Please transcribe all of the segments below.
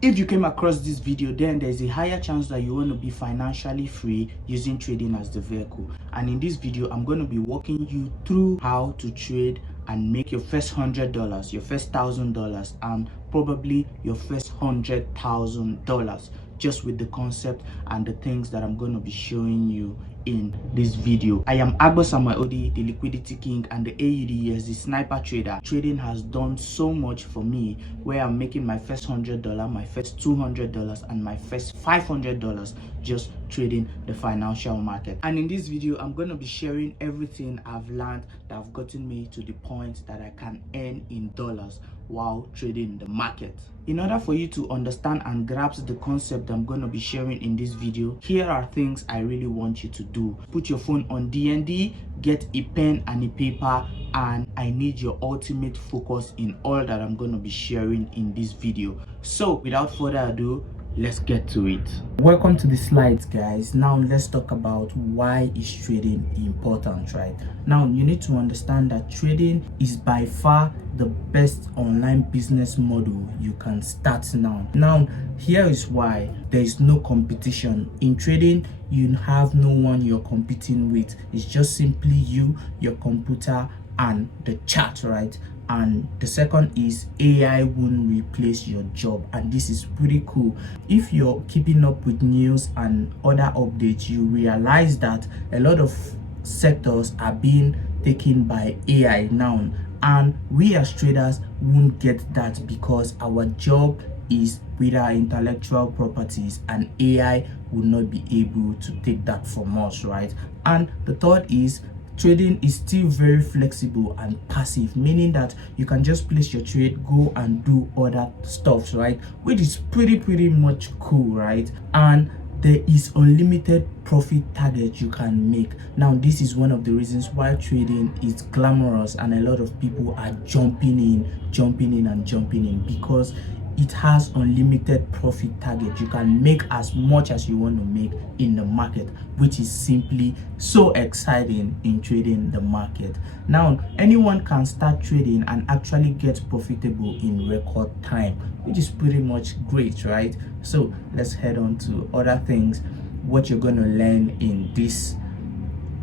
If you came across this video, then there's a higher chance that you want to be financially free using trading as the vehicle. And in this video, I'm going to be walking you through how to trade and make your first $100, your first $1,000, and probably your first $100,000 just with the concept and the things that I'm going to be showing you in this video. I am Agbo Samuel Odi, the Liquidity King and the AUD Sniper Trader. Trading has done so much for me, where I'm making my first $100, my first $200, and my first $500 just trading the financial market. And in this video, I'm going to be sharing everything I've learned that have gotten me to the point that I can earn in dollars while trading the market. In order for you to understand and grasp the concept I'm going to be sharing in this video, here are things I really want you to do. Put your phone on DND, get a pen and a paper, and I need your ultimate focus in all that I'm going to be sharing in this video. So without further ado, let's get to it. Welcome to the slides, guys. Now let's talk about why is trading important, right? Now you need to understand that trading is by far the best online business model you can start now. Now here is why. There is no competition in trading. You have no one you're competing with. It's just simply you, your computer, and the chart, right? And the second is AI won't replace your job, and this is pretty cool. If you're keeping up with news and other updates, you realize that a lot of sectors are being taken by AI now, and we as traders won't get that because our job is with our intellectual properties, and AI will not be able to take that from us, right? And the third is trading is still very flexible and passive, meaning that you can just place your trade, go and do other stuff, right? Which is pretty much cool, right? And there is unlimited profit target you can make. Now this is one of the reasons why trading is glamorous and a lot of people are jumping in because it has unlimited profit target. You can make as much as you want to make in the market, which is simply so exciting in trading the market. Now anyone can start trading and actually get profitable in record time, which is pretty much great, right? So let's head on to other things, what you're going to learn in this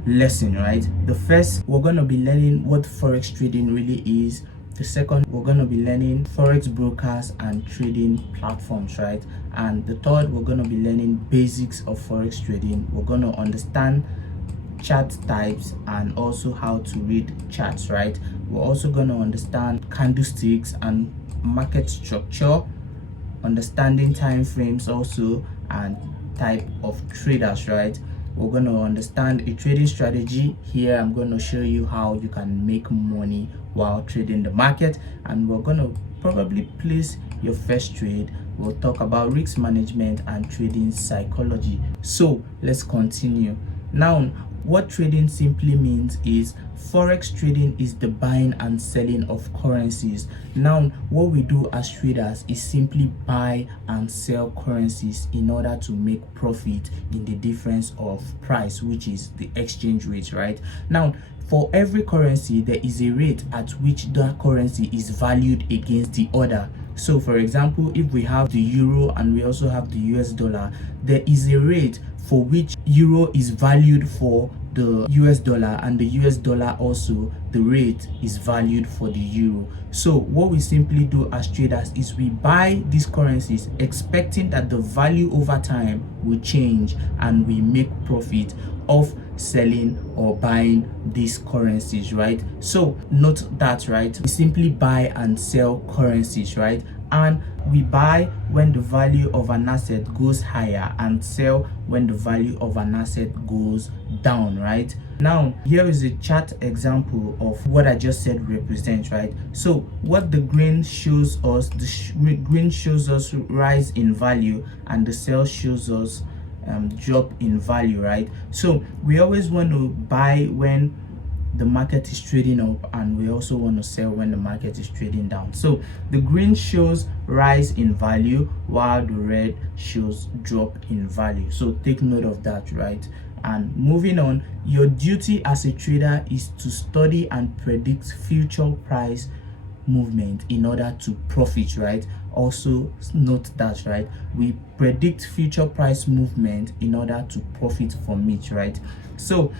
lesson, right? The first, we're going to be learning what forex trading really is. The second, we're going to be learning forex brokers and trading platforms, right? And the third, we're going to be learning basics of forex trading. We're going to understand chart types and also how to read charts, right? We're also going to understand candlesticks and market structure, understanding time frames also, and type of traders, right? We're going to understand a trading strategy. Here I'm going to show you how you can make money while trading the market, and we're going to probably place your first trade. We'll talk about risk management and trading psychology. So let's continue. Now what trading simply means is forex trading is the buying and selling of currencies. Now what we do as traders is simply buy and sell currencies in order to make profit in the difference of price, which is the exchange rate, right? Now for every currency there is a rate at which that currency is valued against the other. So for example, if we have the euro and we also have the US dollar, there is a rate for which euro is valued for the US dollar, and the US dollar also, the rate is valued for the euro. So what we simply do as traders is we buy these currencies expecting that the value over time will change, and we make profit of selling or buying these currencies, right? So note that, right? We simply buy and sell currencies, right? And we buy when the value of an asset goes higher and sell when the value of an asset goes down, right? Now here is a chart example of what I just said represents, right? So what the green shows us, green shows us rise in value, and the sell shows us drop in value, right? So we always want to buy when the market is trading up, and we also want to sell when the market is trading down. So the green shows rise in value while the red shows drop in value. So take note of that, right? And moving on, your duty as a trader is to study and predict future price movement in order to profit, right? Also note that, right, we predict future price movement in order to profit from it, right? So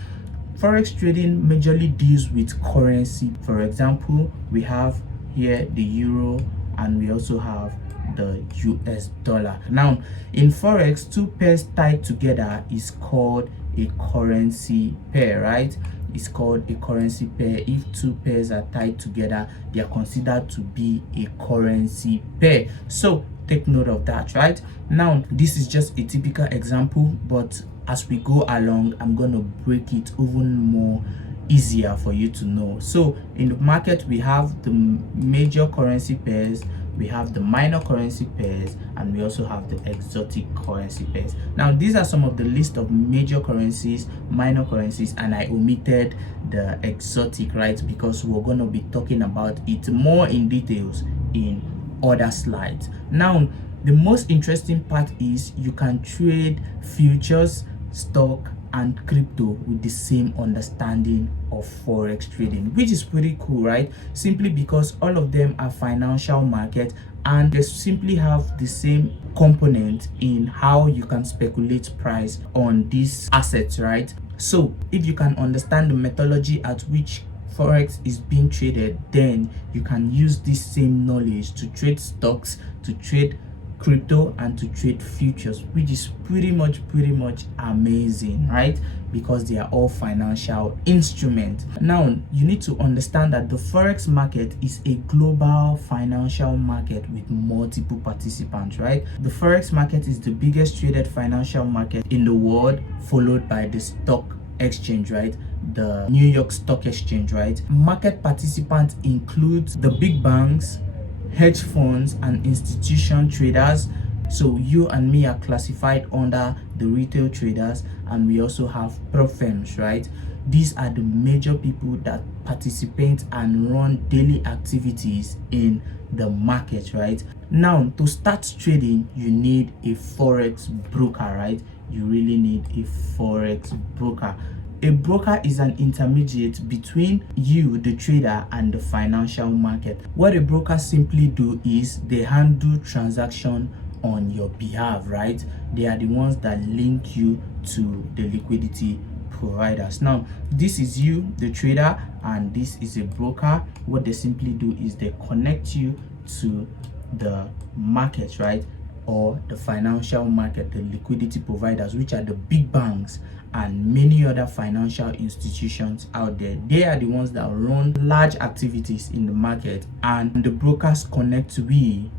forex trading majorly deals with currency. For example, we have here the euro and we also have the US dollar. Now in forex, two pairs tied together is called a currency pair, right? It's called a currency pair. If two pairs are tied together, they are considered to be a currency pair. So take note of that, right? Now this is just a typical example, but as we go along, I'm going to break it even more easier for you to know. So in the market, we have the major currency pairs, we have the minor currency pairs, and we also have the exotic currency pairs. Now these are some of the list of major currencies, minor currencies, and I omitted the exotic, right, because we're going to be talking about it more in details in other slides. Now the most interesting part is you can trade futures, stock, and crypto with the same understanding of forex trading, which is pretty cool, right? Simply because all of them are financial market and they simply have the same component in how you can speculate price on these assets, right? So if you can understand the methodology at which forex is being traded, then you can use this same knowledge to trade stocks, to trade crypto, and to trade futures, which is pretty much amazing, right? Because they are all financial instruments. Now you need to understand that the forex market is a global financial market with multiple participants, right? The forex market is the biggest traded financial market in the world, followed by the stock exchange, right? The New York Stock Exchange, right? Market participants include the big banks, hedge funds, and institution traders. So you and me are classified under the retail traders, and we also have prop firms, right? These are the major people that participate and run daily activities in the market, right? Now to start trading, you need a forex broker, right? You really need a forex broker. A broker is an intermediate between you, the trader, and the financial market. What a broker simply do is they handle transaction on your behalf, right? They are the ones that link you to the liquidity providers. Now this is you, the trader, and this is a broker. What they simply do is they connect you to the market, right? Or the financial market, the liquidity providers, which are the big banks and many other financial institutions out there. They are the ones that run large activities in the market, and the brokers connect we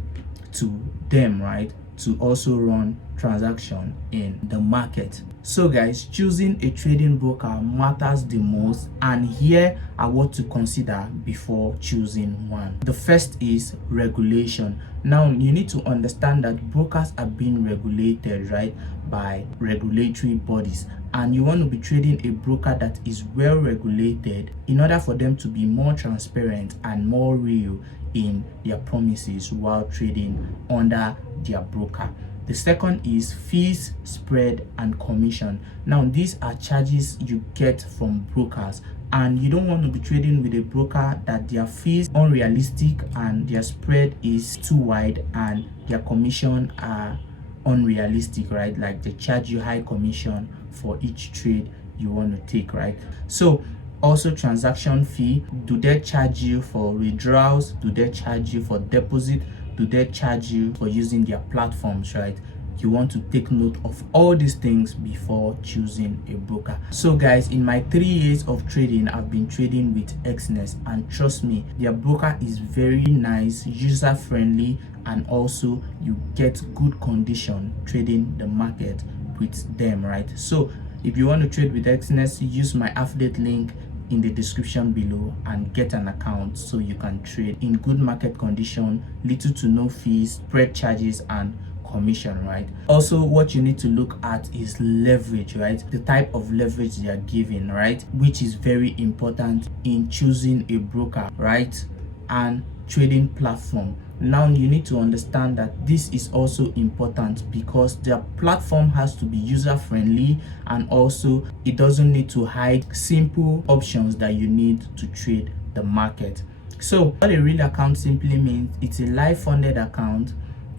to them, right, to also run transaction in the market. So guys, choosing a trading broker matters the most, and here are what to consider before choosing one. The first is regulation. Now you need to understand that brokers are being regulated, right, by regulatory bodies, and you want to be trading a broker that is well regulated in order for them to be more transparent and more real in their promises while trading under their broker. The second is fees, spread, and commission. Now these are charges you get from brokers, and you don't want to be trading with a broker that their fees unrealistic and their spread is too wide and their commission are unrealistic, right? Like they charge you high commission for each trade you want to take, right? So also transaction fee. Do they charge you for withdrawals? Do they charge you for deposit? Do they charge you for using their platforms, right? You want to take note of all these things before choosing a broker. So guys, in my 3 years of trading, I've been trading with Exness, and trust me, their broker is very nice, user friendly, and also you get good condition trading the market with them, right? So if you want to trade with Exness, use my affiliate link in the description below and get an account so you can trade in good market condition, little to no fees, spread charges, and commission, right? Also, what you need to look at is leverage, right? The type of leverage they are giving, right? Which is very important in choosing a broker, right? And trading platform. Now you need to understand that this is also important because their platform has to be user friendly, and also it doesn't need to hide simple options that you need to trade the market. So what a real account simply means, it's a live funded account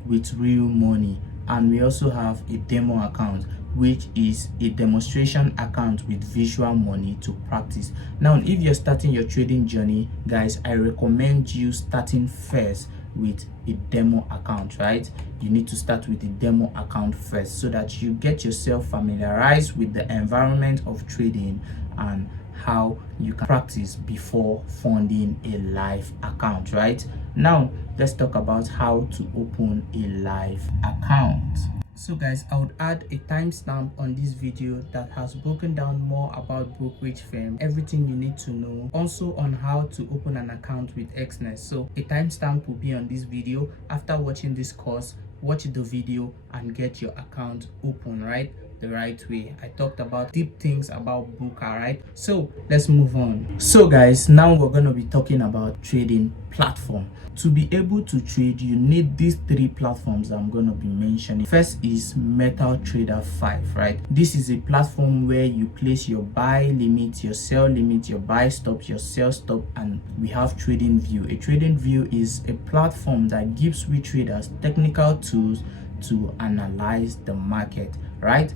with real money. And we also have a demo account, which is a demonstration account with visual money to practice. Now, if you're starting your trading journey, guys, I recommend you starting first with a demo account, right? You need to start with a demo account first so that you get yourself familiarized with the environment of trading and how you can practice before funding a live account, right? Now let's talk about how to open a live account. So guys, I would add a timestamp on this video that has broken down more about brokerage firm, everything you need to know, also on how to open an account with Xness. So a timestamp will be on this video. After watching this course, watch the video and get your account open, right, the right way. I talked about deep things about Booker, right? So let's move on. So guys, now we're going to be talking about trading platform. To be able to trade, you need these three platforms I'm going to be mentioning. First is MetaTrader 5, right? This is a platform where you place your buy limit, your sell limit, your buy stop, your sell stop, and we have Trading View. A Trading View is a platform that gives we traders technical tools to analyze the market, right?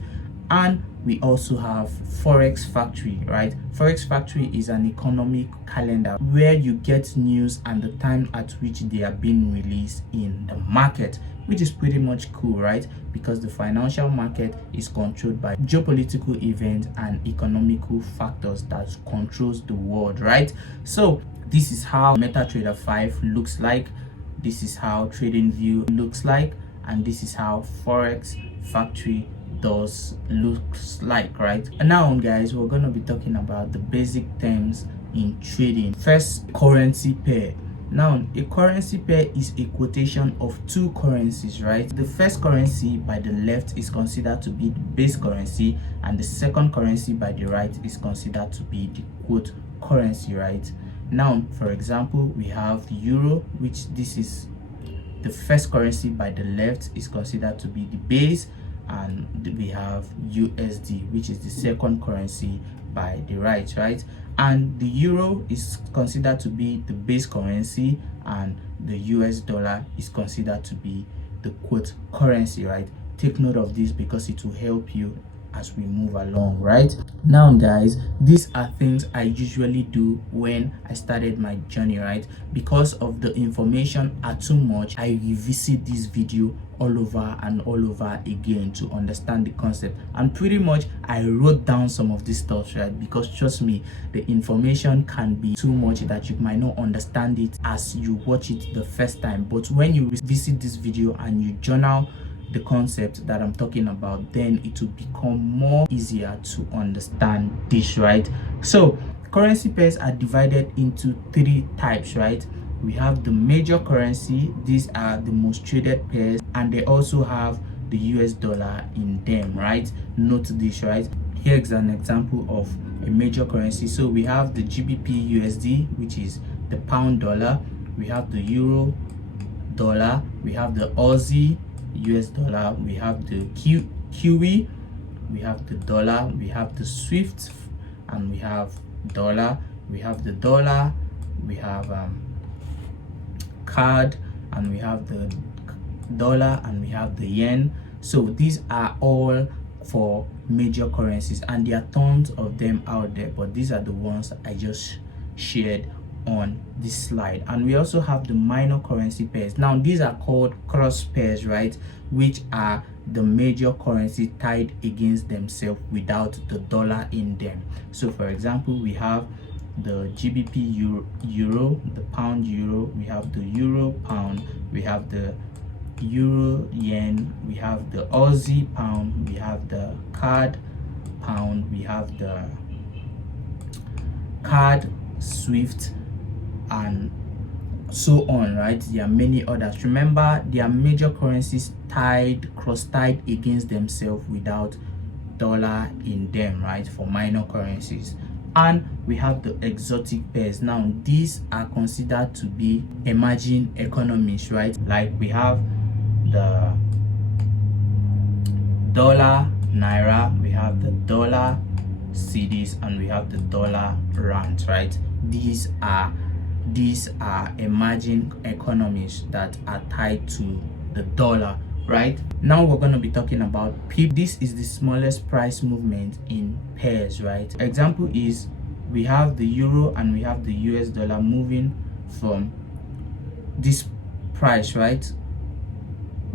And we also have Forex Factory, right? Forex Factory is an economic calendar where you get news and the time at which they are being released in the market, which is pretty much cool, right? Because the financial market is controlled by geopolitical events and economical factors that controls the world, right? So this is how MetaTrader 5 looks like. This is how Trading View looks like, and this is how Forex Factory looks like, right? And now guys, we're going to be talking about the basic terms in trading. First, currency pair. Now a currency pair is a quotation of two currencies, right? The first currency by the left is considered to be the base currency, and the second currency by the right is considered to be the quote currency, right? Now for example, we have euro, which this is the first currency by the left is considered to be the base, and we have USD, which is the second currency by the right, and the euro is considered to be the base currency, and the US dollar is considered to be the quote currency, right? Take note of this because it will help you as we move along, right? Now guys, these are things I usually do when I started my journey, right? Because of the information are too much, I revisit this video all over and all over again to understand the concept, and pretty much I wrote down some of these stuff, right? Because trust me, the information can be too much that you might not understand it as you watch it the first time, but when you visit this video and you journal the concept that I'm talking about, then it will become more easier to understand this, right? So currency pairs are divided into three types, right? We have the major currency. These are the most traded pairs, and they also have the US dollar in them, right? Note this, right? Here is an example of a major currency. So we have the GBP USD, which is the pound dollar. We have the euro dollar. We have the Aussie US dollar. We have the QE. We have the dollar. We have the Swift, and we have dollar. We have the dollar. We have CAD, and we have the dollar, and we have the yen. So these are all for major currencies, and there are tons of them out there, but these are the ones I just shared on this slide. And we also have the minor currency pairs. Now these are called cross pairs, right, which are the major currency tied against themselves without the dollar in them. So for example, we have the GBP euro, the pound euro, we have the euro pound, we have the euro yen, we have the Aussie pound, we have the CAD pound, we have the CAD Swift, and so on, right? There are many others. Remember, there are major currencies cross-tied against themselves without dollar in them, right, for minor currencies. And we have the exotic pairs. Now these are considered to be emerging economies, right? Like we have the dollar naira, we have the dollar cedis, and we have the dollar rand, right? These are these are emerging economies that are tied to the dollar, right? Now we're going to be talking about PIP. This is the smallest price movement in pairs, right? Example is we have the euro and we have the US dollar moving from this price, right?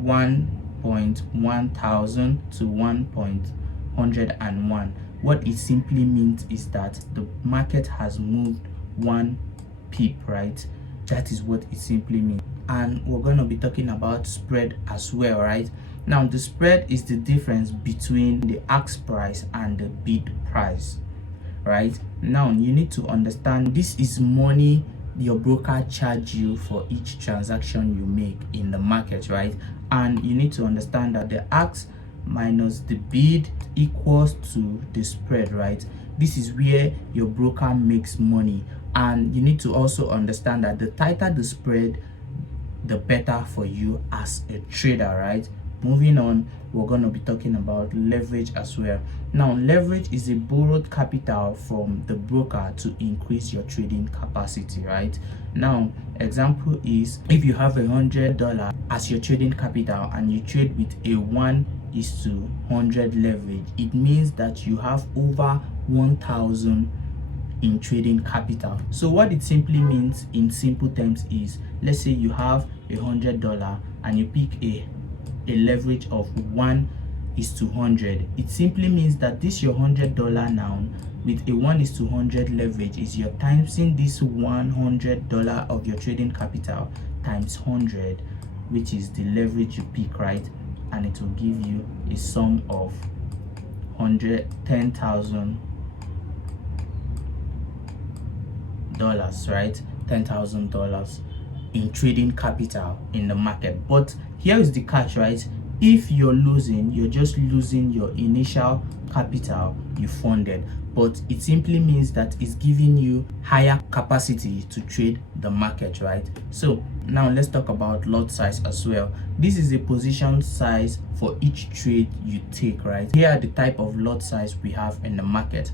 1.1000 to 1.101. What it simply means is that the market has moved 1 pip, right? That is what it simply means. And we're going to be talking about spread as well, right? Now the spread is the difference between the ask price and the bid price, right? Now you need to understand this is money your broker charge you for each transaction you make in the market, right? And you need to understand that the ask minus the bid equals to the spread, right? This is where your broker makes money. And you need to also understand that the tighter the spread, the better for you as a trader, right? Moving on, we're going to be talking about leverage as well. Now leverage is a borrowed capital from the broker to increase your trading capacity, right? Now example is if you have $100 as your trading capital and you trade with a 1:100 leverage, it means that you have over 1,000 in trading capital. So what it simply means in simple terms is, let's say you have $100 and you pick a leverage of 1:100. It simply means that this your $100 now with a 1:100 leverage is your timesing this $100 of your trading capital times 100, which is the leverage you pick, right? And it will give you a sum of $10,000, right? $10,000 in trading capital in the market. But here is the catch, right? If you're losing, you're just losing your initial capital you funded, but it simply means that it's giving you higher capacity to trade the market, right? So now let's talk about lot size as well. This is a position size for each trade you take, right? Here are the type of lot size we have in the market.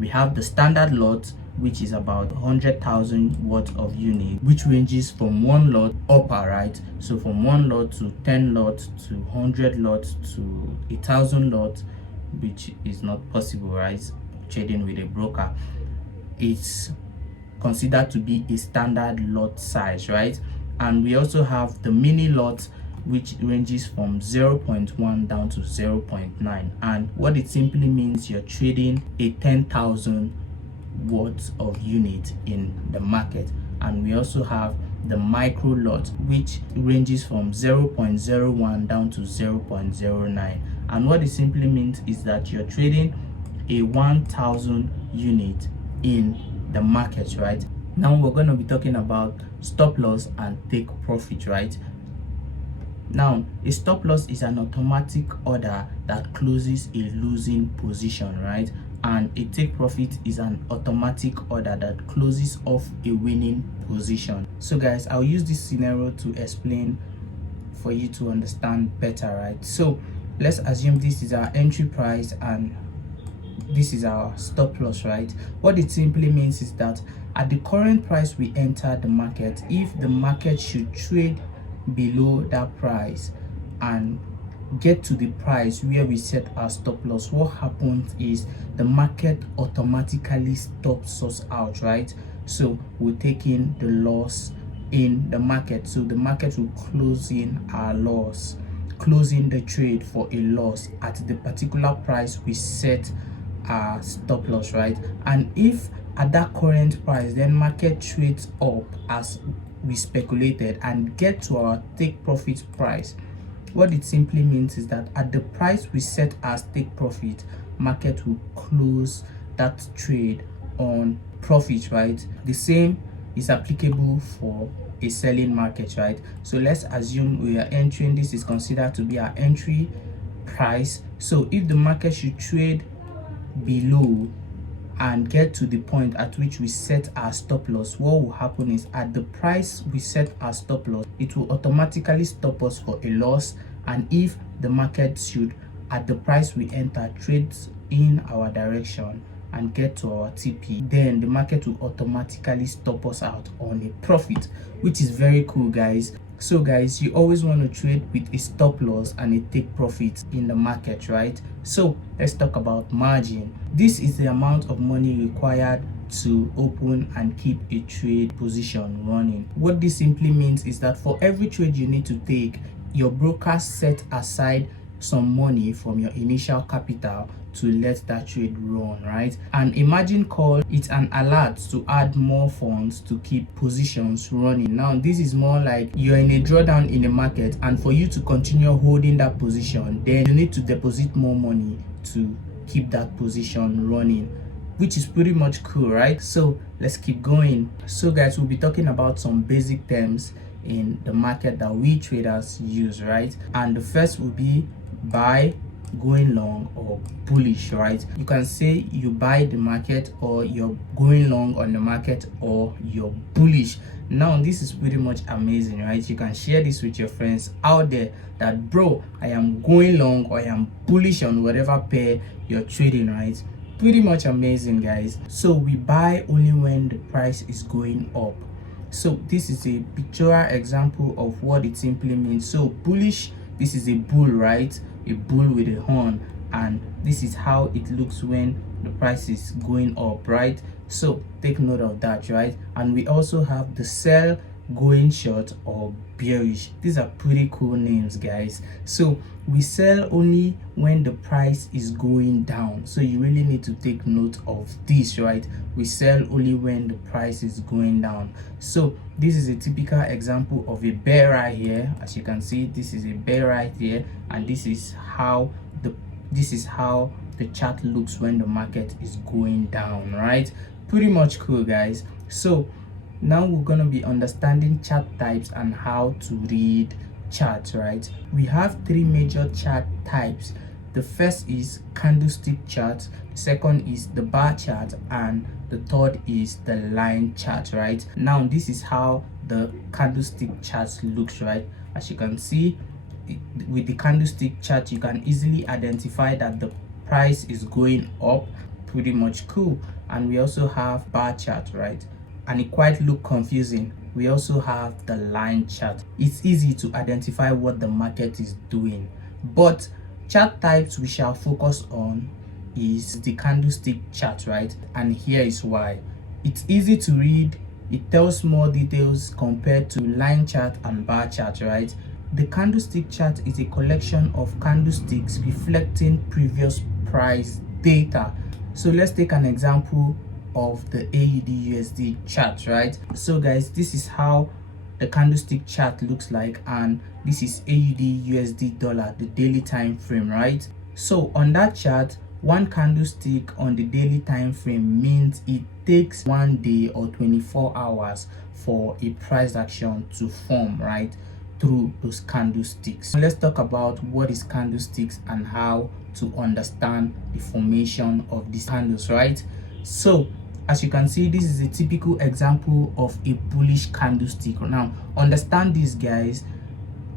We have the standard lot, which is about 100,000 worth of unit, which ranges from 1 lot upper, right? So from 1 lot to 10 lots to 100 lots to 1,000 lots, which is not possible, right? Trading with a broker, it's considered to be a standard lot size, right? And we also have the mini lot, which ranges from 0.1 down to 0.9. And what it simply means, you're trading a 10,000 worth of unit in the market. And we also have the micro lot, which ranges from 0.01 down to 0.09. And what it simply means is that you're trading a 1,000 unit in the market, right? Now we're going to be talking about stop loss and take profit, right? Now a stop loss is an automatic order that closes a losing position, right? And a take profit is an automatic order that closes off a winning position. So guys, I'll use this scenario to explain for you to understand better, right? So let's assume this is our entry price and this is our stop loss, right? What it simply means is that at the current price we enter the market, if the market should trade below that price and get to the price where we set our stop loss, what happens is the market automatically stops us out, right? So we're taking the loss in the market. So the market will close in our loss, closing the trade for a loss at the particular price we set our stop loss, right? And if at that current price then market trades up as we speculated and get to our take profit price, what it simply means is that at the price we set as take profit, market will close that trade on profit, right? The same is applicable for a selling market, right? So let's assume we are entering, this is considered to be our entry price. So if the market should trade below and get to the point at which we set our stop loss, what will happen is at the price we set our stop loss, it will automatically stop us for a loss. And if the market should at the price we enter trades in our direction and get to our TP, then the market will automatically stop us out on a profit, which is very cool, guys. So guys, you always want to trade with a stop loss and a take profit in the market, right? So let's talk about margin. This is the amount of money required to open and keep a trade position running. What this simply means is that for every trade you need to take, your broker set aside some money from your initial capital to let that trade run, right? And a margin call, it's an alert to add more funds to keep positions running. Now this is more like you're in a drawdown in the market, and for you to continue holding that position, then you need to deposit more money to keep that position running, which is pretty much cool, right? So let's keep going. So guys, we'll be talking about some basic terms in the market that we traders use, right? And the first will be buy, going long, or bullish, right? You can say you buy the market, or you're going long on the market, or you're bullish. Now this is pretty much amazing, right? You can share this with your friends out there that, bro, I am going long or I am bullish on whatever pair you're trading, right? Pretty much amazing, guys. So we buy only when the price is going up. So this is a pictorial example of what it simply means. So bullish, this is a bull, right? A bull with a horn, and this is how it looks when the price is going up, right? So take note of that, right? And we also have the sell, going short, or bearish. These are pretty cool names, guys. So we sell only when the price is going down, so you really need to take note of this, right? We sell only when the price is going down. So this is a typical example of a bear right here. As you can see, this is a bear right here, and this is how the chart looks when the market is going down, right? Pretty much cool, guys. So now we're going to be understanding chart types and how to read charts, right? We have three major chart types. The first is candlestick chart, the second is the bar chart, and the third is the line chart, right? Now this is how the candlestick chart looks, right? As you can see, with the candlestick chart, you can easily identify that the price is going up. Pretty much cool. And we also have bar chart, right? And it quite look confusing. We also have the line chart. It's easy to identify what the market is doing, but chart types we shall focus on is the candlestick chart, right? And here is why. It's easy to read, it tells more details compared to line chart and bar chart, right? The candlestick chart is a collection of candlesticks reflecting previous price data. So let's take an example of the AUD USD chart, right? So guys, this is how the candlestick chart looks like, and this is AUD USD dollar, the daily time frame, right? So on that chart, one candlestick on the daily time frame means it takes 1 day or 24 hours for a price action to form, right, through those candlesticks. So let's talk about what is candlesticks and how to understand the formation of these candles, right? So as you can see, this is a typical example of a bullish candlestick. Now understand this, guys,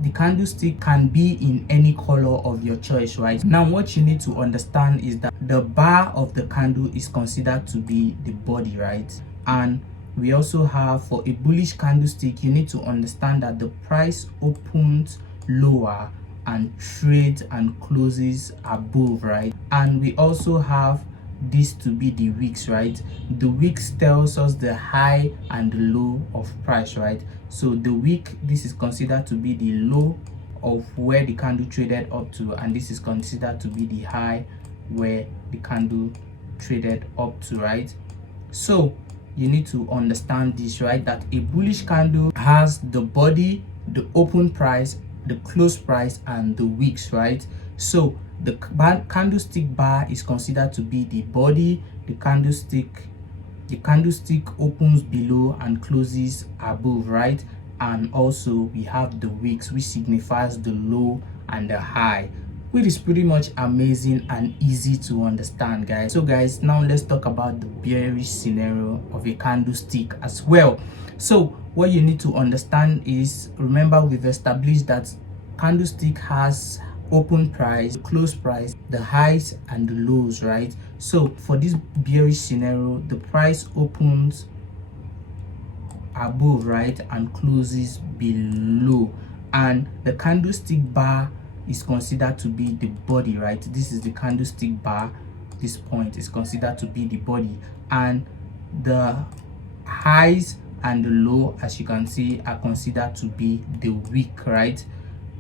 the candlestick can be in any color of your choice, right? Now what you need to understand is that the bar of the candle is considered to be the body, right? And we also have, for a bullish candlestick, you need to understand that the price opens lower and trades and closes above, right? And we also have this to be the wicks, right? The wicks tells us the high and the low of price, right? So the wick, this is considered to be the low of where the candle traded up to, and this is considered to be the high where the candle traded up to, right? So you need to understand this, right? That a bullish candle has the body, the open price, the close price, and the wicks, right? So the candlestick bar is considered to be the body. The candlestick opens below and closes above, right? And also we have the wicks, which signifies the low and the high, which is pretty much amazing and easy to understand, guys. So guys, now let's talk about the bearish scenario of a candlestick as well. So what you need to understand is, remember, we've established that candlestick has open price, close price, the highs and the lows, right? So for this bearish scenario, the price opens above, right, and closes below, and the candlestick bar is considered to be the body, right? This is the candlestick bar. This point is considered to be the body, and the highs and the low, as you can see, are considered to be the wick, right?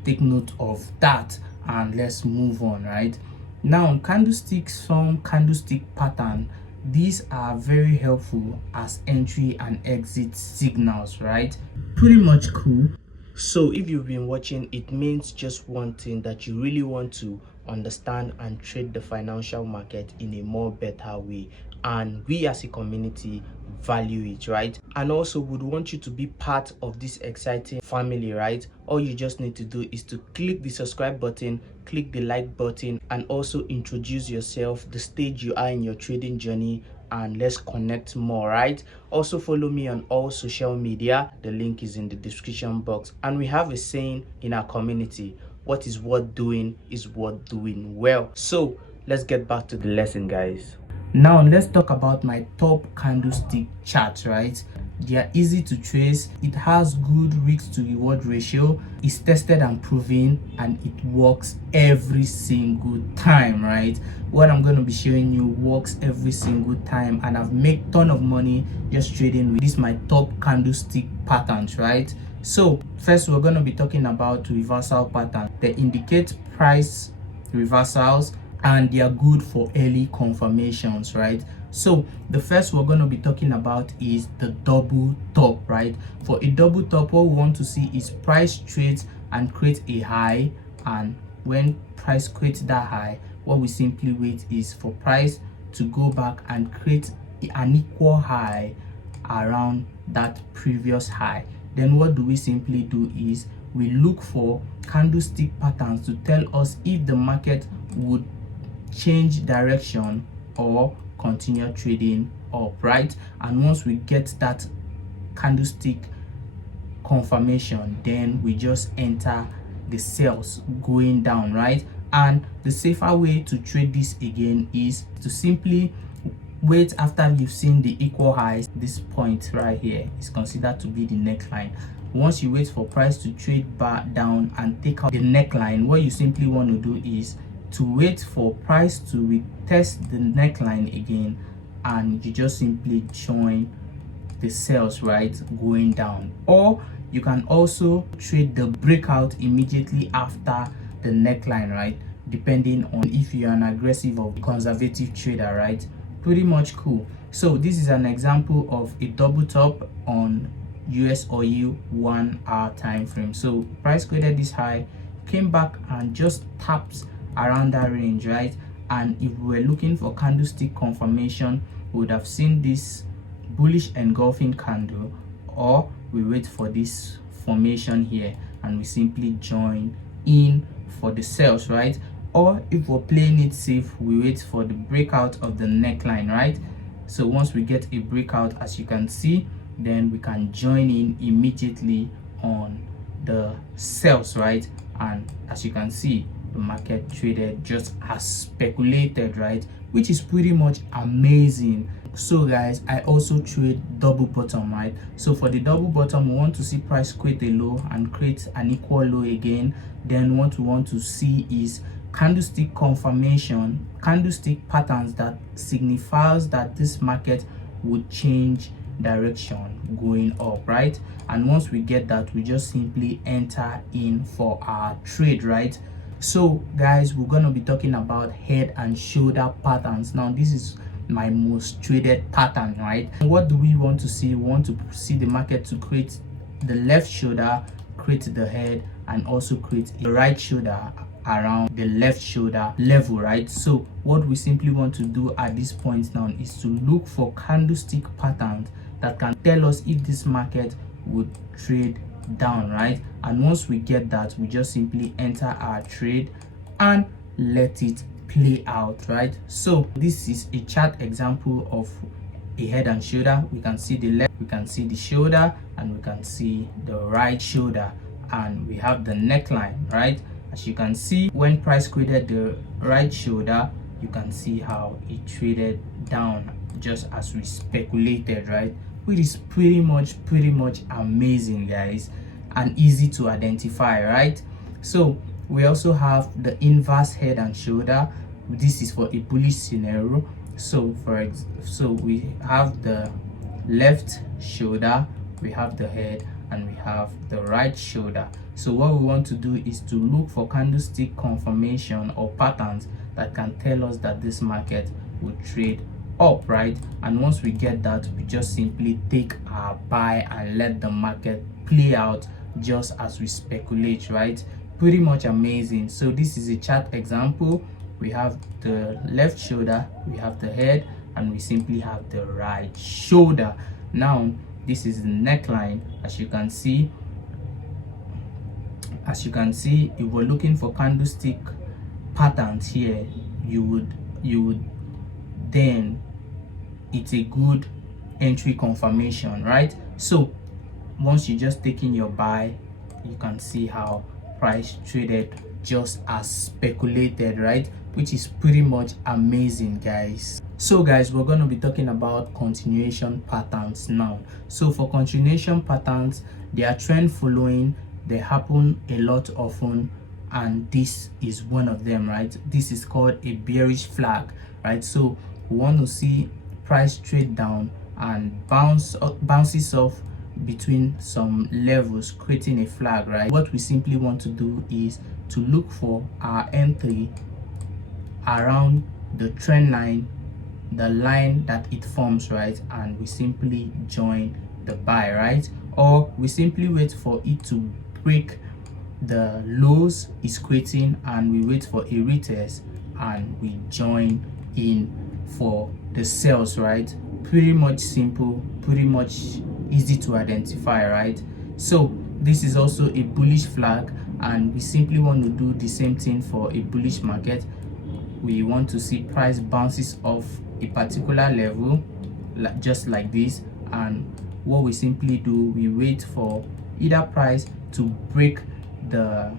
Take note of that, and let's move on. Right now, candlesticks, some candlestick pattern, these are very helpful as entry and exit signals, right? Pretty much cool. So if you've been watching, it means just one thing, that you really want to understand and trade the financial market in a more better way, and we as a community value it, right? And also would want you to be part of this exciting family, right? All you just need to do is to click the subscribe button, click the like button, and also introduce yourself, the stage you are in your trading journey, and let's connect more, right? Also follow me on all social media. The link is in the description box. And we have a saying in our community: what is worth doing is worth doing well. So let's get back to the lesson, guys. Now let's talk about my top candlestick charts, right? They are easy to trace, it has good risk to reward ratio, it's tested and proven, and it works every single time, right? What I'm going to be showing you works every single time, and I've made ton of money just trading with this, my top candlestick patterns, right? So first, we're going to be talking about reversal pattern. They indicate price reversals, and they are good for early confirmations, right? So the first we're going to be talking about is the double top, right? For a double top, what we want to see is price trades and create a high, and when price creates that high, what we simply wait is for price to go back and create an equal high around that previous high. Then what do we simply do is we look for candlestick patterns to tell us if the market would change direction or continue trading up, right? And once we get that candlestick confirmation, then we just enter the sales going down, right? And the safer way to trade this again is to simply wait after you've seen the equal highs. This point right here is considered to be the neckline. Once you wait for price to trade back down and take out the neckline, what you simply want to do is to wait for price to retest the neckline again, and you just simply join the sales, right, going down. Or you can also trade the breakout immediately after the neckline, right, depending on if you're an aggressive or conservative trader, right? Pretty much cool. So this is an example of a double top on US oil 1 hour time frame. So price created this high, came back and just taps around that range, right? And if we were looking for candlestick confirmation, we would have seen this bullish engulfing candle, or we wait for this formation here and we simply join in for the sales, right? Or if we're playing it safe, we wait for the breakout of the neckline, right? So once we get a breakout, as you can see, then we can join in immediately on the sales, right? And as you can see, the market traded just as speculated, right? Which is pretty much amazing. So guys, I also trade double bottom, right? So for the double bottom, we want to see price create a low and create an equal low again. Then what we want to see is candlestick confirmation, candlestick patterns that signifies that this market would change direction going up, right? And once we get that, we just simply enter in for our trade, right? So guys, we're going to be talking about head and shoulder patterns. Now this is my most traded pattern, right? And what do we want to see? We want to see the market to create the left shoulder, create the head, and also create a right shoulder around the left shoulder level, right? So what we simply want to do at this point now is to look for candlestick patterns that can tell us if this market would trade down, right? And once we get that, we just simply enter our trade and let it play out, right? So this is a chart example of a head and shoulder. We can see the left, we can see the shoulder, and we can see the right shoulder, and we have the neckline, right? As you can see, when price created the right shoulder, you can see how it traded down just as we speculated, right? Which is pretty much amazing, guys, and easy to identify, right? So we also have the inverse head and shoulder. This is for a bullish scenario. So so we have the left shoulder, we have the head, and we have the right shoulder. So what we want to do is to look for candlestick confirmation or patterns that can tell us that this market will trade up, right? And once we get that, we just simply take our buy and let the market play out just as we speculate, right? Pretty much amazing. So this is a chart example. We have the left shoulder, we have the head, and we simply have the right shoulder. Now this is the neckline. As you can see, if we're looking for candlestick patterns here, you would then, it's a good entry confirmation, right? So once you just take in your buy, you can see how price traded just as speculated, right? Which is pretty much amazing, guys. So guys, we're going to be talking about continuation patterns now. So for continuation patterns, they are trend following, they happen a lot often, and this is one of them, right? This is called a bearish flag, right? So we want to see price trade down and bounces off between some levels, creating a flag, right? What we simply want to do is to look for our entry around the trend line, the line that it forms, right? And we simply join the buy, right? Or we simply wait for it to break the lows it's creating, and we wait for a retest and we join in for the sales, right? Pretty much simple, pretty much easy to identify, right? So this is also a bullish flag, and we simply want to do the same thing for a bullish market. We want to see price bounces off a particular level, just like this, and what we simply do, we wait for either price to break the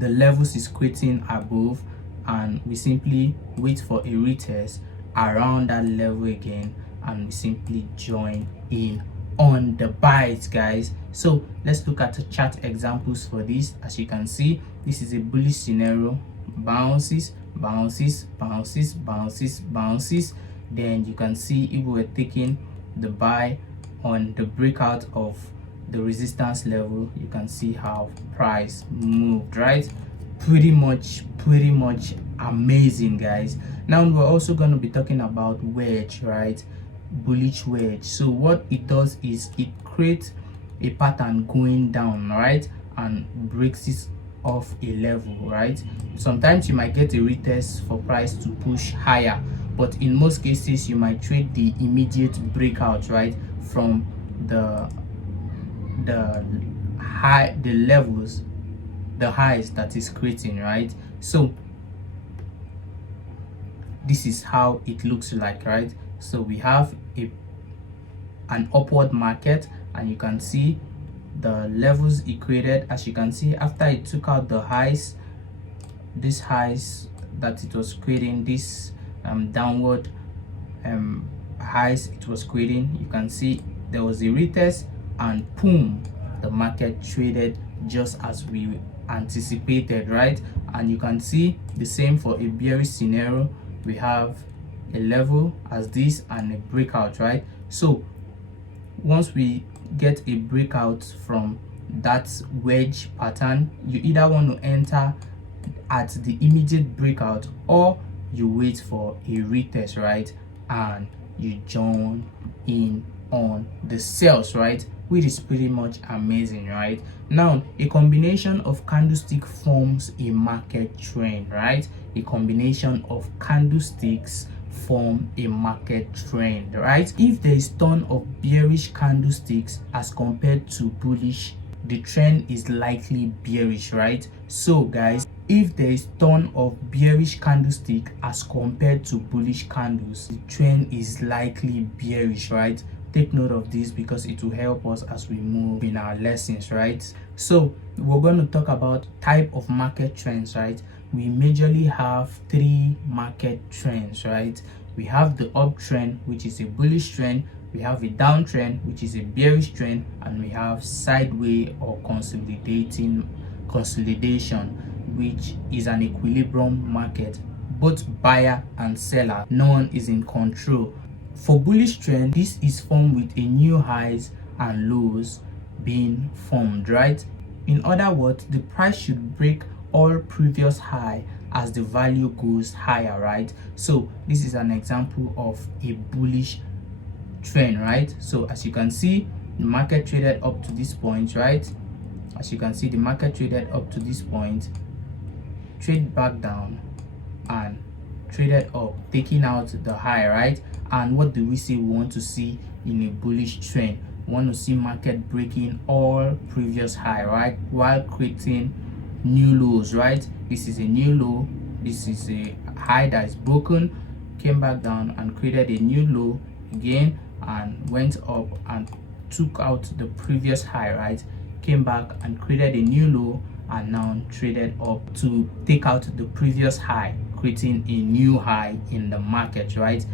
levels is creating above, and we simply wait for a retest around that level again, and we simply join in on the buys, guys. So let's look at the chart examples for this. As you can see, this is a bullish scenario, bounces, then you can see if we were taking the buy on the breakout of the resistance level, you can see how price moved, right? Pretty much amazing, guys. Now we're also going to be talking about wedge, right? Bullish wedge. So what it does is it creates a pattern going down, right, and breaks it off a level, right? Sometimes you might get a retest for price to push higher, but in most cases you might trade the immediate breakout, right, from the levels, the highs that is creating, right? So this is how it looks like, right? So we have an upward market, and you can see the levels it created. As you can see, after it took out the highs, these highs that it was creating, this downward highs it was creating, you can see there was a retest, and boom, the market traded just as we anticipated, right? And you can see the same for a bearish scenario. We have a level as this and a breakout, right? So once we get a breakout from that wedge pattern, you either want to enter at the immediate breakout, or you wait for a retest, right, and you join in on the sales, right? Which is pretty much amazing, right? Now a combination of candlestick forms a market trend, right? A combination of candlesticks form a market trend, right? If there is ton of bearish candlesticks as compared to bullish, the trend is likely bearish, right? So guys, if there is ton of bearish candlestick as compared to bullish candles, the trend is likely bearish, right? take note of this because it will help us as we move in our lessons, right? So we're going to talk about type of market trends, right? We majorly have three market trends, right? We have the uptrend, which is a bullish trend. We have a downtrend, which is a bearish trend, and we have sideways or consolidation, which is an equilibrium market. Both buyer and seller, no one is in control. For bullish trend, this is formed with a new highs and lows being formed, right? In other words, the price should break all previous high as the value goes higher, right? So this is an example of a bullish trend, right? So as you can see, the market traded up to this point, right? As you can see, the market traded up to this point, trade back down and traded up, taking out the high, right? And what do we say we want to see in a bullish trend? We want to see market breaking all previous high, right, while creating new lows, right? This is a new low, this is a high that is broken, came back down and created a new low again and went up and took out the previous high, right? Came back and created a new low and now traded up to take out the previous high, creating a new high in the market, right?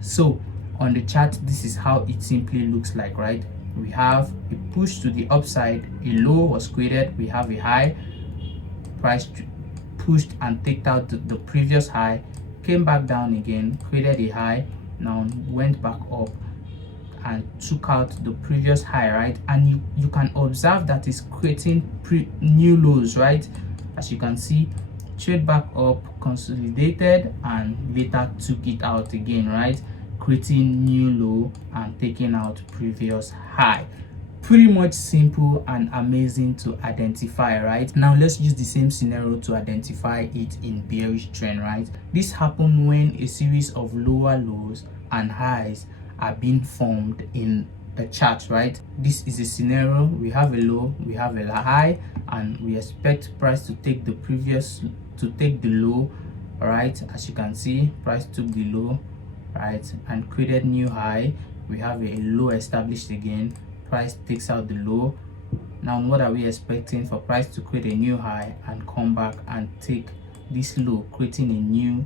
So on the chart, this is how it simply looks like, right? We have a push to the upside, a low was created, we have a high, price pushed and take out the previous high, came back down again, created a high, now went back up and took out the previous high, right? And you can observe that it's creating new lows, right? As you can see, trade back up, consolidated, and later took it out again, right? Creating new low and taking out previous high. Pretty much simple and amazing to identify, right? Now let's use the same scenario to identify it in bearish trend, right? This happened when a series of lower lows and highs are being formed in the chart, right? This is a scenario. We have a low, we have a high, and we expect price to take the low, right? As you can see, price took the low, right, and created new high. We have a low established again, price takes out the low. Now what are we expecting? For price to create a new high and come back and take this low, creating a new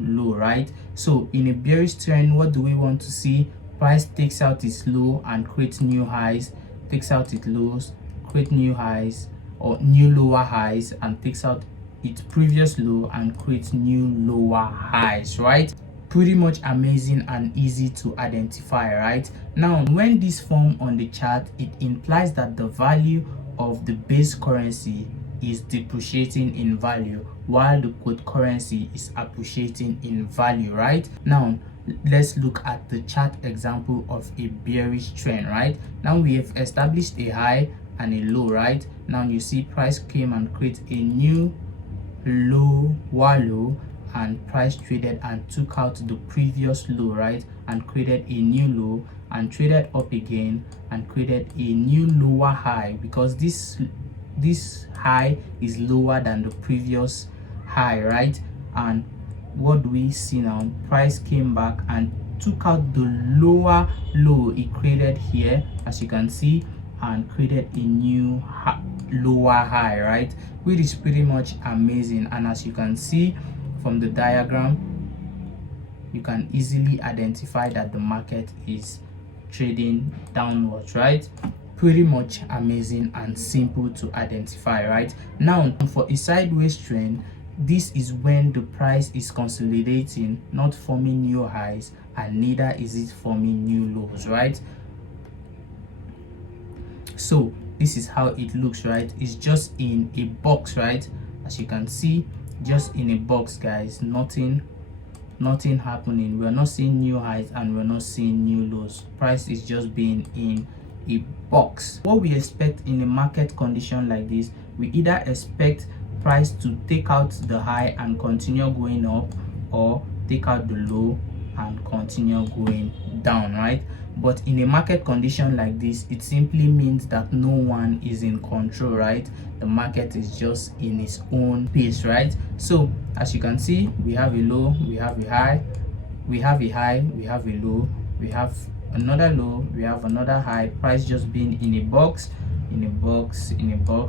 low, right? So in a bearish trend, what do we want to see? Price takes out its low and creates new highs, takes out its lows, create new highs or new lower highs, and takes out its previous low and creates new lower highs, right? Pretty much amazing and easy to identify, right? Now when this form on the chart, it implies that the value of the base currency is depreciating in value while the quote currency is appreciating in value, right? Now let's look at the chart example of a bearish trend, right? Now we have established a high and a low, right? Now you see price came and create a new lower low, and price traded and took out the previous low, right, and created a new low and traded up again and created a new lower high, because this high is lower than the previous high, right? And what do we see now? Price came back and took out the lower low it created here, as you can see, and created a new lower high, right, which is pretty much amazing. And as you can see from the diagram, you can easily identify that the market is trading downwards, right? Pretty much amazing and simple to identify, right? Now for a sideways trend, this is when the price is consolidating, not forming new highs, and neither is it forming new lows, right? So this is how it looks, right? It's just in a box, right? As you can see, just in a box, guys. Nothing happening. We're not seeing new highs and we're not seeing new lows. Price is just being in a box. What we expect in a market condition like this, we either expect price to take out the high and continue going up, or take out the low and continue going down, right? But in a market condition like this, it simply means that no one is in control, right? The market is just in its own pace, right? So as you can see, we have a low, we have a high, we have a high, we have a low, we have another low, we have another high, price just being in a box,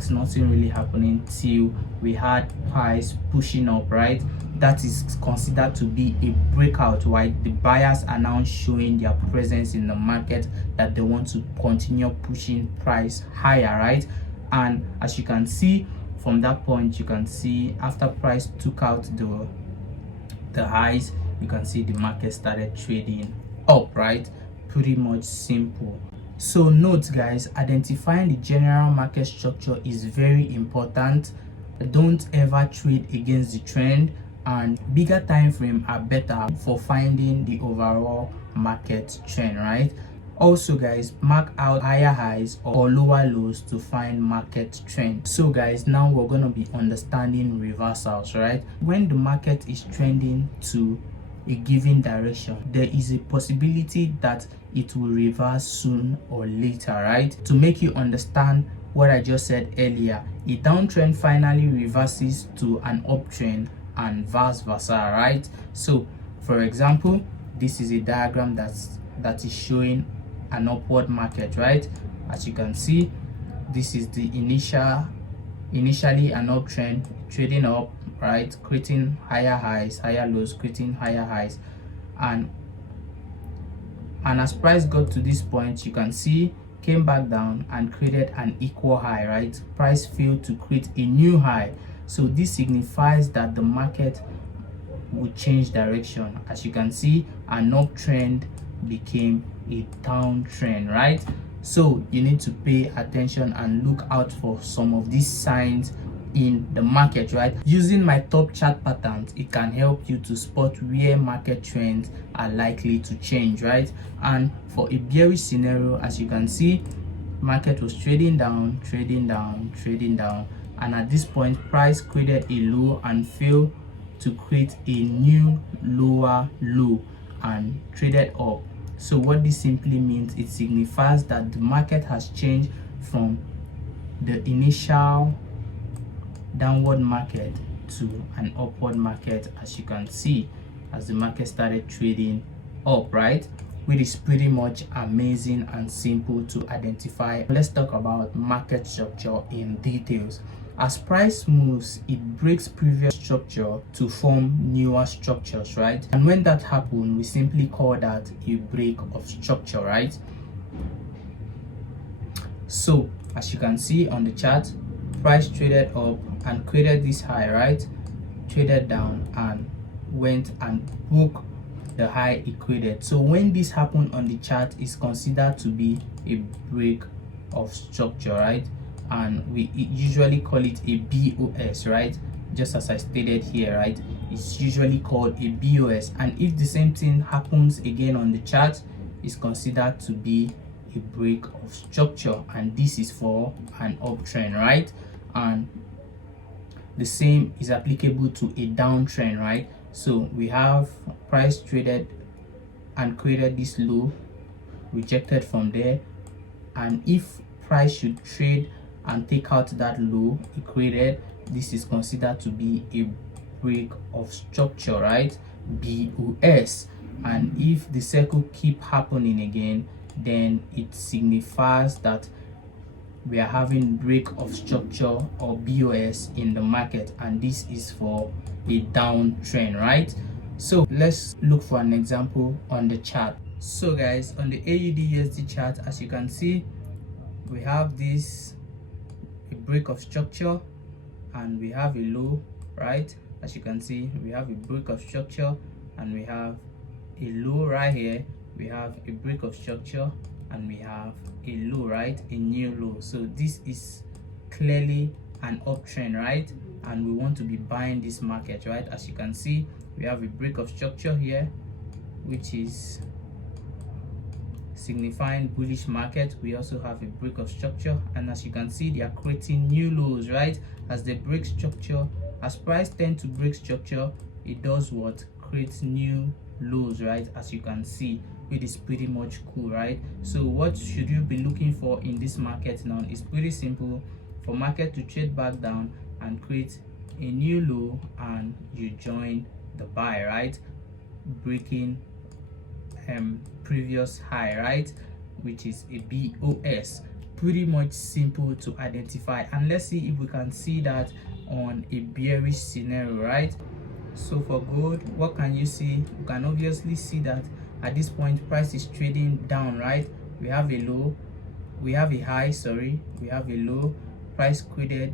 nothing really happening till we had price pushing up, right? That is considered to be a breakout, right? The buyers are now showing their presence in the market, that they want to continue pushing price higher, right? And as you can see from that point, you can see after price took out the highs, you can see the market started trading up, right? Pretty much simple. So note guys, identifying the general market structure is very important. Don't ever trade against the trend, and bigger time frame are better for finding the overall market trend, right? Also guys, mark out higher highs or lower lows to find market trend. So guys, now we're going to be understanding reversals, right? When the market is trending to a given direction, there is a possibility that it will reverse soon or later, right? To make you understand what I just said earlier, a downtrend finally reverses to an uptrend and vice versa, right? So for example, this is a diagram that is showing an upward market, right? As you can see, this is the initially an uptrend, trading up, right, creating higher highs, higher lows, creating higher highs, and as price got to this point, you can see came back down and created an equal high, right? Price failed to create a new high, so this signifies that the market will change direction. As you can see, an uptrend became a downtrend, right? So you need to pay attention and look out for some of these signs in the market, right? Using my top chart patterns, it can help you to spot where market trends are likely to change, right? And for a bearish scenario, as you can see, market was trading down, and at this point price created a low and failed to create a new lower low and traded up. So what this simply means, it signifies that the market has changed from the initial downward market to an upward market, as you can see, as the market started trading up, right? Which is pretty much amazing and simple to identify. Let's talk about market structure in details. As price moves, it breaks previous structure to form newer structures, right? And when that happens, we simply call that a break of structure, right? So as you can see on the chart, price traded up and created this high, right? Traded down and went and broke the high it created. So when this happened on the chart, is considered to be a break of structure, right? And we usually call it a BOS, right? Just as I stated here, right? It's usually called a BOS, and if the same thing happens again on the chart, it's considered to be a break of structure, and this is for an uptrend, right? And the same is applicable to a downtrend, right? So we have price traded and created this low, rejected from there, and if price should trade and take out that low it created, this is considered to be a break of structure, right? BOS. And if the cycle keep happening again, then it signifies that we are having break of structure or BOS in the market, and this is for a downtrend, right? So let's look for an example on the chart. So guys, on the AUD/USD chart, as you can see, we have this a break of structure and we have a low, right? As you can see, we have a break of structure and we have a low right here. We have a break of structure and we have a low, right? A new low. So this is clearly an uptrend, right? And we want to be buying this market, right? As you can see, we have a break of structure here, which is signifying bullish market. We also have a break of structure, and as you can see, they are creating new lows, right? As they break structure, as price tend to break structure, it does what? Creates new lows, right? As you can see, it is pretty much cool, right? So what should you be looking for in this market now? It's pretty simple. For market to trade back down and create a new low, and you join the buy, right? Breaking previous high, right, which is a BOS. Pretty much simple to identify, and let's see if we can see that on a bearish scenario, right? So for gold, what can you see? You can obviously see that at this point price is trading down, right? We have a low, we have a high, sorry, we have a low, price created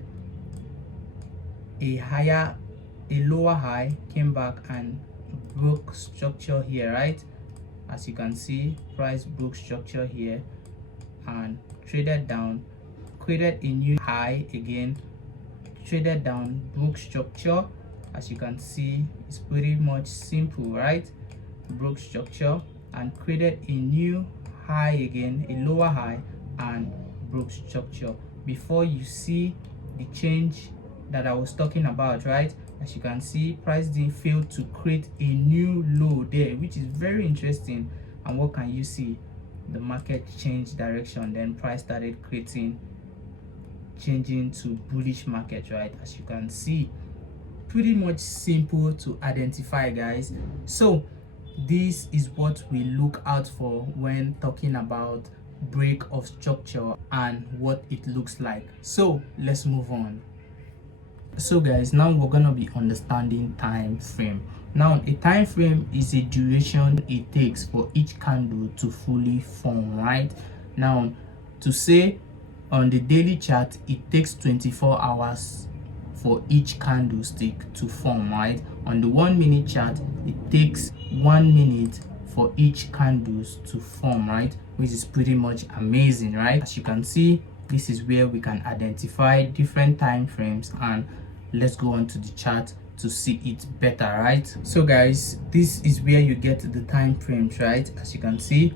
a lower high, came back and broke structure here, right? As you can see, price broke structure here and traded down, created a new high again, traded down, broke structure. As you can see, it's pretty much simple, right? Broke structure and created a new high again, a lower high, and broke structure before you see the change that I was talking about, right? As you can see, price didn't fail to create a new low there, which is very interesting. And what can you see? The market changed direction, then price started changing to bullish market, right? As you can see, pretty much simple to identify, guys. So this is what we look out for when talking about break of structure and what it looks like. So let's move on. So guys, now we're gonna be understanding time frame. Now a time frame is a duration it takes for each candle to fully form, right? Now to say on the daily chart, it takes 24 hours for each candlestick to form, right? On the 1 minute chart, it takes 1 minute for each candles to form, right? Which is pretty much amazing, right? As you can see, this is where we can identify different time frames, and let's go on to the chart to see it better, right? So guys, this is where you get the time frames, right? As you can see,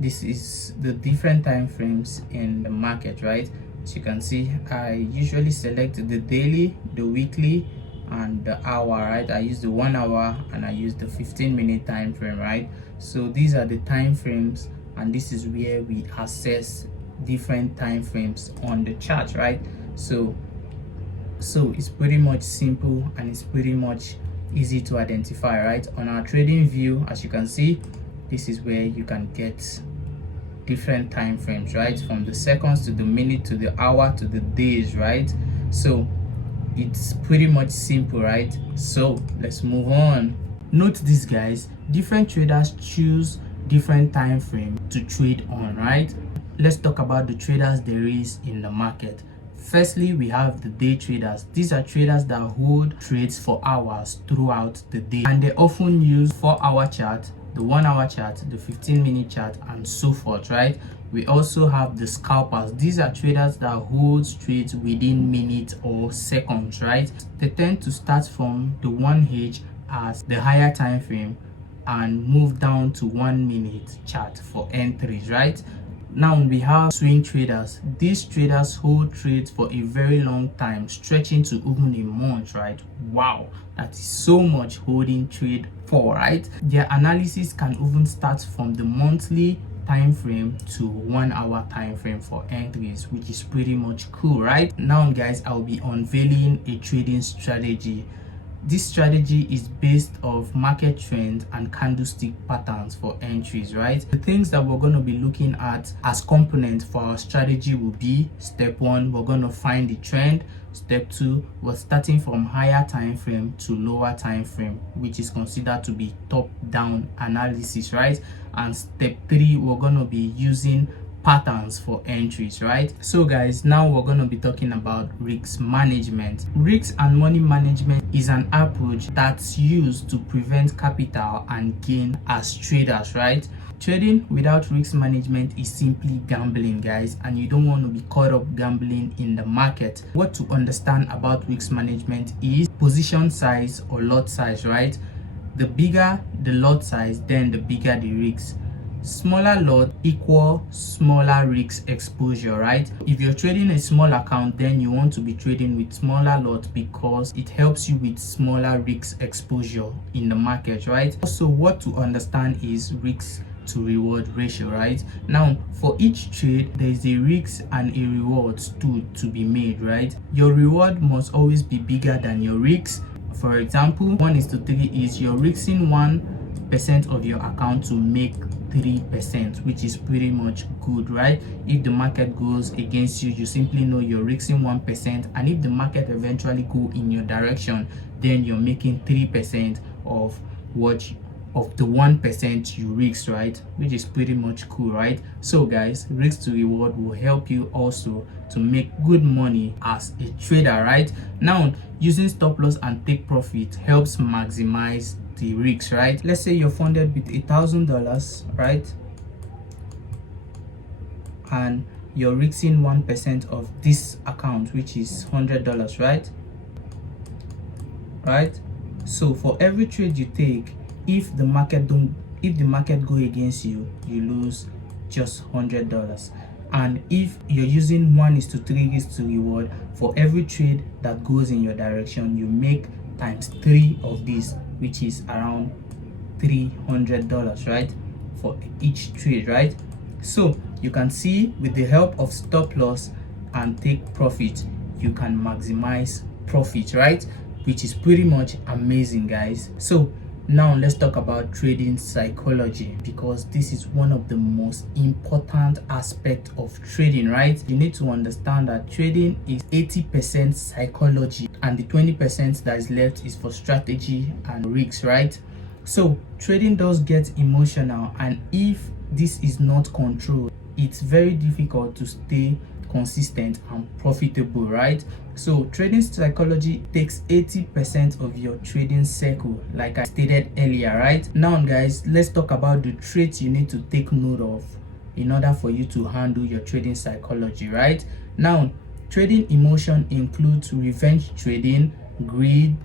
this is the different time frames in the market, right? As you can see, I usually select the daily, the weekly, and the hour, right? I use the 1 hour and I use the 15-minute time frame, right? So these are the time frames, and this is where we assess different time frames on the chart, right? So it's pretty much simple and it's pretty much easy to identify, right? On our trading view, as you can see, this is where you can get different time frames, right? From the seconds to the minute to the hour to the days, right? So it's pretty much simple, right? So let's move on. Note this, guys, different traders choose different time frame to trade on, right? Let's talk about the traders there is in the market. Firstly, we have the day traders. These are traders that hold trades for hours throughout the day, and they often use 4-hour chart, the 1 hour chart, the 15-minute chart, and so forth, right? We also have the scalpers. These are traders that hold trades within minutes or seconds, right? They tend to start from the 1H as the higher time frame and move down to 1 minute chart for entries, right? Now we have swing traders. These traders hold trades for a very long time, stretching to even a month, right? Wow, that is so much holding trade for, right? Their analysis can even start from the monthly time frame to 1 hour time frame for entries, which is pretty much cool, right? Now guys, I'll be unveiling a trading strategy. This strategy is based off market trends and candlestick patterns for entries, right? The things that we're going to be looking at as components for our strategy will be: step 1, we're going to find the trend. Step 2, we're starting from higher time frame to lower time frame, which is considered to be top-down analysis, right? And step 3, we're going to be using patterns for entries, right? So guys, now we're going to be talking about risk management. Risk and money management is an approach that's used to prevent capital and gain as traders, right? Trading without risk management is simply gambling, guys, and you don't want to be caught up gambling in the market. What to understand about risk management is position size or lot size, right? The bigger the lot size, then the bigger the risk. Smaller lot equal smaller risk exposure, right? If you're trading a small account, then you want to be trading with smaller lot because it helps you with smaller risk exposure in the market, right? Also, what to understand is risk to reward ratio, right? Now for each trade, there is a risk and a reward stood to be made, right? Your reward must always be bigger than your risk. For example, 1:3 is you're risking 1 50% of your account to make 3%, which is pretty much good, right? If the market goes against you, you simply know you're risking 1%, and if the market eventually go in your direction, then you're making 3% of the 1% you risk, right? Which is pretty much cool, right? So guys, risk to reward will help you also to make good money as a trader, right? Now, using stop loss and take profit helps maximize the risk, right? Let's say you're funded with $1,000, right? And you're risking 1% of this account, which is $100, right? So for every trade you take, if the market go against you, you lose just $100. And if you're using 1:3 risk to reward, for every trade that goes in your direction, you make times 3 of this, which is around $300, right? For each trade, right? So you can see, with the help of stop loss and take profit, you can maximize profit, right? Which is pretty much amazing, guys. So now let's talk about trading psychology, because this is one of the most important aspects of trading, right? You need to understand that trading is 80% psychology, and the 20% that is left is for strategy and risks, right? So trading does get emotional, and if this is not controlled, it's very difficult to stay consistent and profitable, right? So trading psychology takes 80% of your trading cycle, like I stated earlier, right? Now guys, let's talk about the traits you need to take note of in order for you to handle your trading psychology, right? Now, trading emotion includes revenge trading, greed,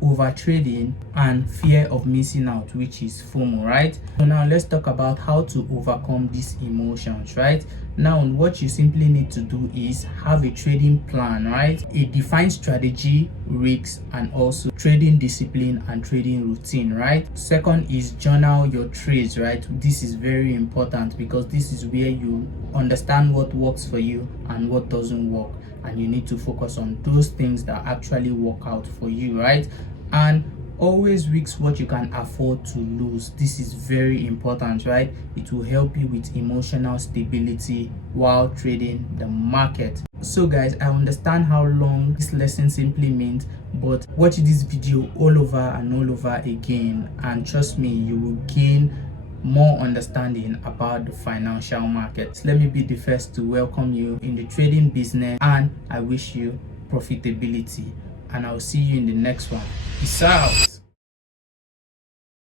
over trading, and fear of missing out, which is FOMO, right? So now let's talk about how to overcome these emotions, right? Now what you simply need to do is have a trading plan, right? A defined strategy, risks, and also trading discipline and trading routine, right? Second is journal your trades, right? This is very important because this is where you understand what works for you and what doesn't work, and you need to focus on those things that actually work out for you, right? And always risk what you can afford to lose. This is very important, right? It will help you with emotional stability while trading the market. So guys, I understand how long this lesson simply means, but watch this video all over and all over again, and trust me, you will gain more understanding about the financial markets. Let me be the first to welcome you in the trading business, and I wish you profitability, and I'll see you in the next one. Peace out.